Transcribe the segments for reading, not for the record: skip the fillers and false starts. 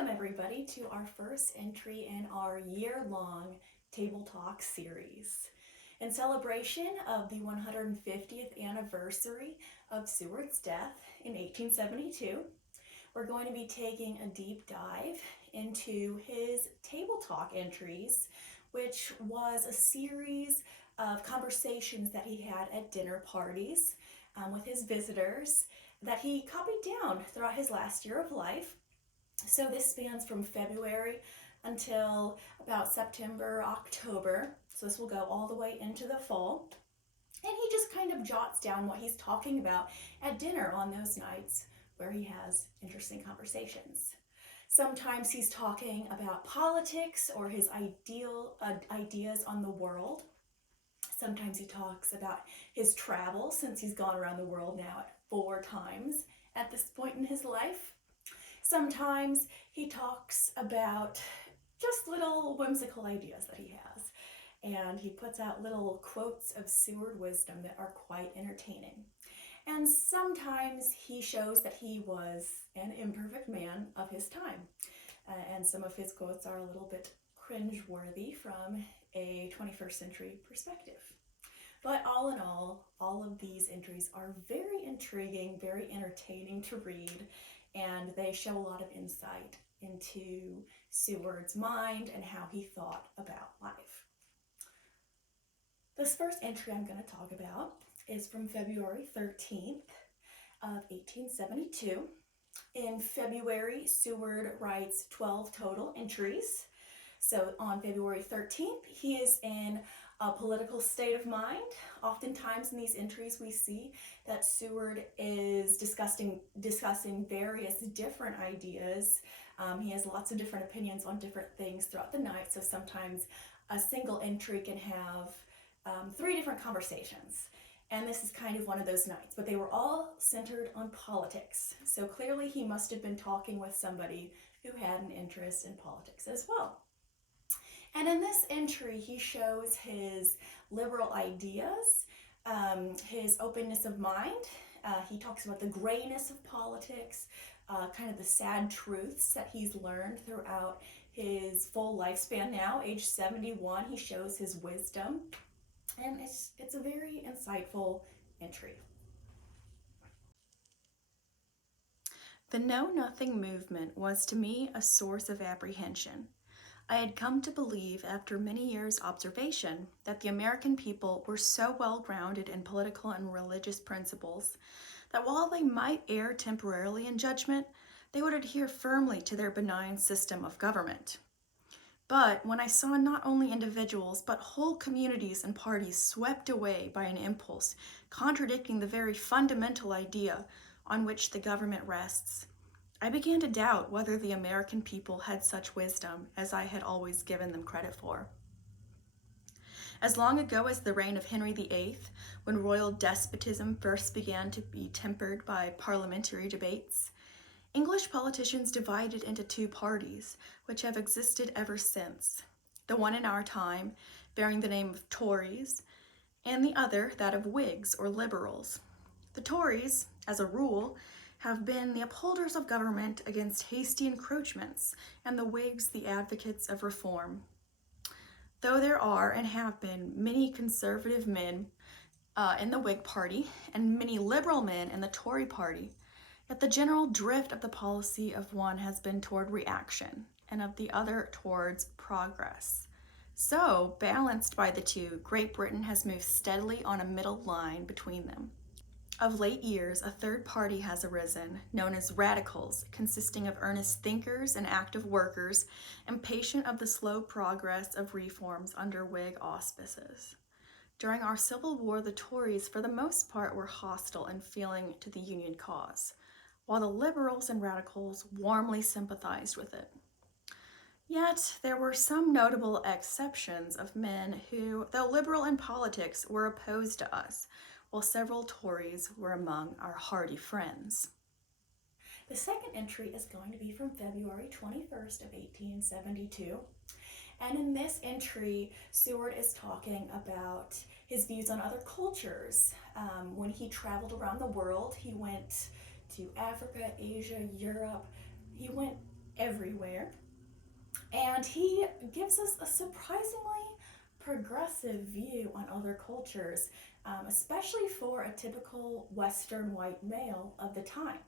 Welcome everybody to our first entry in our year-long Table Talk series. In celebration of the 150th anniversary of Seward's death in 1872, we're going to be taking a deep dive into his Table Talk entries, which was a series of conversations that he had at dinner parties with his visitors that he copied down throughout his last year of life. So this spans from February until about September, October. So this will go all the way into the fall. And he just kind of jots down what he's talking about at dinner on those nights where he has interesting conversations. Sometimes he's talking about politics or his ideas on the world. Sometimes he talks about his travel, since he's gone around the world now 4 times at this point in his life. Sometimes he talks about just little whimsical ideas that he has, and he puts out little quotes of Seward wisdom that are quite entertaining. And sometimes he shows that he was an imperfect man of his time, and some of his quotes are a little bit cringe-worthy from a 21st century perspective. But all in all of these entries are very intriguing, very entertaining to read, and they show a lot of insight into Seward's mind and how he thought about life. This first entry I'm going to talk about is from February 13th of 1872. In February, Seward writes 12 total entries. So on February 13th, he is in a political state of mind. Oftentimes in these entries we see that Seward is discussing various different ideas. He has lots of different opinions on different things throughout the night, so sometimes a single entry can have 3 different conversations. And this is kind of one of those nights, but they were all centered on politics. So clearly he must have been talking with somebody who had an interest in politics as well. And in this entry, he shows his liberal ideas, his openness of mind. He talks about the grayness of politics, kind of the sad truths that he's learned throughout his full lifespan now, age 71. He shows his wisdom, and it's a very insightful entry. The Know-Nothing movement was to me a source of apprehension. I had come to believe, after many years' observation, that the American people were so well grounded in political and religious principles that while they might err temporarily in judgment, they would adhere firmly to their benign system of government. But when I saw not only individuals, but whole communities and parties swept away by an impulse contradicting the very fundamental idea on which the government rests, I began to doubt whether the American people had such wisdom as I had always given them credit for. As long ago as the reign of Henry VIII, when royal despotism first began to be tempered by parliamentary debates, English politicians divided into 2 parties, which have existed ever since. The one in our time, bearing the name of Tories, and the other, that of Whigs or Liberals. The Tories, as a rule, have been the upholders of government against hasty encroachments, and the Whigs the advocates of reform. Though there are and have been many conservative men in the Whig Party and many liberal men in the Tory Party, yet the general drift of the policy of one has been toward reaction, and of the other towards progress. So, balanced by the 2, Great Britain has moved steadily on a middle line between them. Of late years, a 3rd party has arisen, known as radicals, consisting of earnest thinkers and active workers, impatient of the slow progress of reforms under Whig auspices. During our Civil War, the Tories, for the most part, were hostile in feeling to the Union cause, while the liberals and radicals warmly sympathized with it. Yet, there were some notable exceptions of men who, though liberal in politics, were opposed to us, while several Tories were among our hearty friends. The second entry is going to be from February 21st of 1872. And in this entry, Seward is talking about his views on other cultures. When he traveled around the world, he went to Africa, Asia, Europe. He went everywhere. And he gives us a surprisingly progressive view on other cultures, especially for a typical Western white male of the time.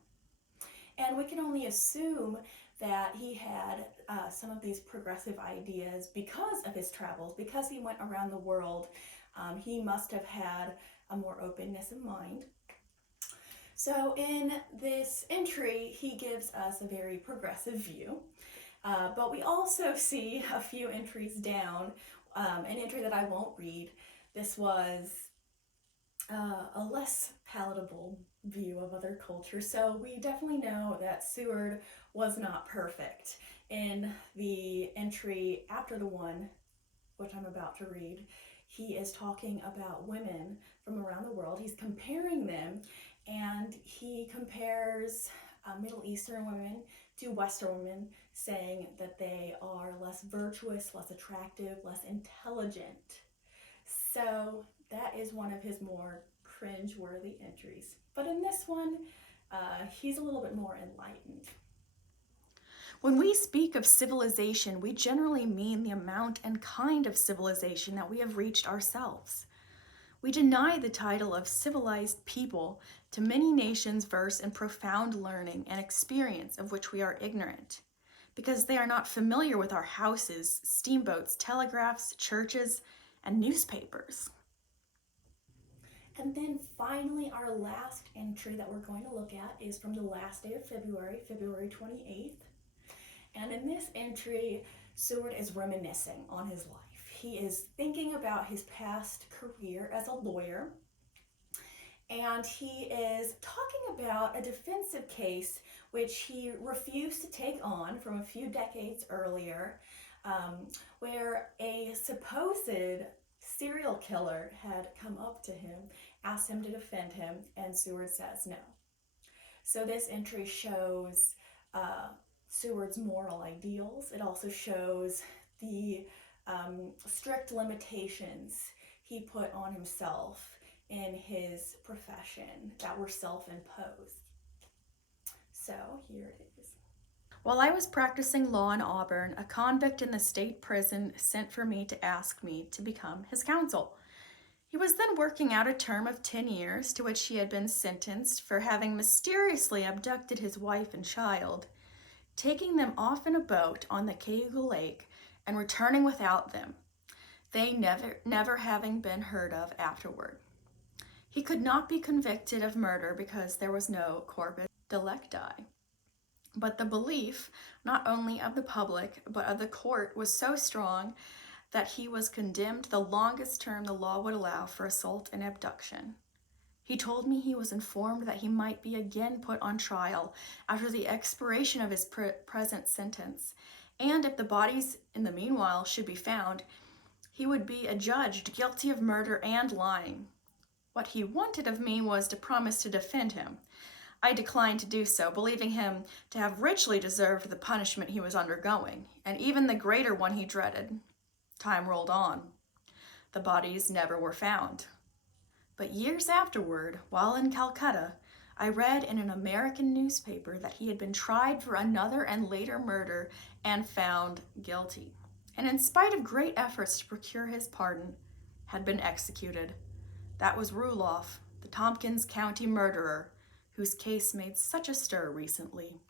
And we can only assume that he had some of these progressive ideas because of his travels, because he went around the world. He must have had a more openness of mind. So in this entry, he gives us a very progressive view. But we also see a few entries down, an entry that I won't read. This was a less palatable view of other cultures. So we definitely know that Seward was not perfect. In the entry after the one, which I'm about to read, he is talking about women from around the world. He's comparing them, and he compares Middle Eastern women to Western women, saying that they are less virtuous, less attractive, less intelligent. So that is one of his more cringe-worthy entries. But in this one, he's a little bit more enlightened. When we speak of civilization, we generally mean the amount and kind of civilization that we have reached ourselves. We deny the title of civilized people to many nations versed in profound learning and experience of which we are ignorant, because they are not familiar with our houses, steamboats, telegraphs, churches, and newspapers. And then finally, our last entry that we're going to look at is from the last day of February, February 28th. And in this entry, Seward is reminiscing on his life. He is thinking about his past career as a lawyer, and he is talking about a defensive case which he refused to take on from a few decades earlier, where a supposed serial killer had come up to him, asked him to defend him, and Seward says no. So this entry shows Seward's moral ideals. It also shows the strict limitations he put on himself in his profession that were self-imposed. So here it is. While I was practicing law in Auburn, a convict in the state prison sent for me to ask me to become his counsel. He was then working out a term of 10 years to which he had been sentenced for having mysteriously abducted his wife and child, taking them off in a boat on the Cayuga Lake and returning without them, they never having been heard of afterward. He could not be convicted of murder because there was no corpus delicti. But the belief, not only of the public, but of the court, was so strong that he was condemned to the longest term the law would allow for assault and abduction. He told me he was informed that he might be again put on trial after the expiration of his present sentence, and if the bodies in the meanwhile should be found, he would be adjudged guilty of murder and lying. What he wanted of me was to promise to defend him. I declined to do so, believing him to have richly deserved the punishment he was undergoing, and even the greater one he dreaded. Time rolled on. The bodies never were found. But years afterward, while in Calcutta, I read in an American newspaper that he had been tried for another and later murder and found guilty, and in spite of great efforts to procure his pardon, had been executed. That was Ruloff, the Tompkins County murderer, whose case made such a stir recently.